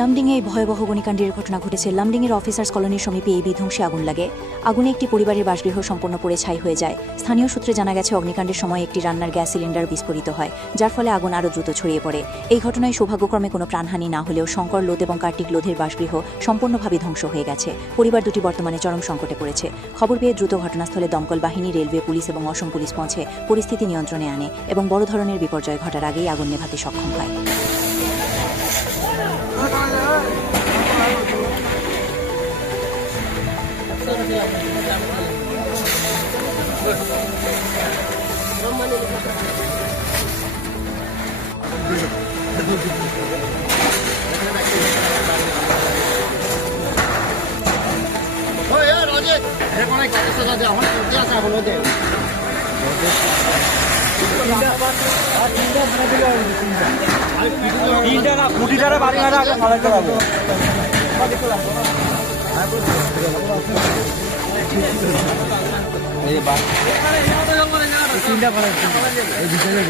লামডিংয়ে এই ভয়াবহ অগ্নিকাণ্ডের ঘটনা ঘটেছে। লামডিংয়ের অফিসার্স কলোনির সমীপে এই বিধ্বংসী আগুন লাগে। আগুনে একটি পরিবারের বাসগৃহ সম্পূর্ণ পুড়ে ছাই হয়ে যায়। স্থানীয় সূত্রে জানা গেছে অগ্নিকাণ্ডের সময় একটি রান্নার গ্যাস সিলিন্ডার বিস্ফোরিত হয়, যার ফলে আগুন আরও দ্রুত ছড়িয়ে পড়ে। এই ঘটনায় সৌভাগ্যক্রমে কোনো প্রাণহানি না হলেও শঙ্কর লোধ এবং কার্তিক লোধের বাসগৃহ সম্পূর্ণভাবে ধ্বংস হয়ে গেছে। পরিবার দুটি বর্তমানে চরম সংকটে পড়েছে। খবর পেয়ে দ্রুত ঘটনাস্থলে দমকল বাহিনী, রেলওয়ে, পুলিশ এবং অসম পুলিশ পৌঁছে পরিস্থিতি নিয়ন্ত্রণে আনে এবং বড় ধরনের বিপর্যয় ঘটার আগেই আগুন নেভাতে সক্ষম হয়। তিনটা না কুটিটারে বাড়ি মারা আগে ফালাইতে পারবো। তিনটা ফালাই এই ভিতরে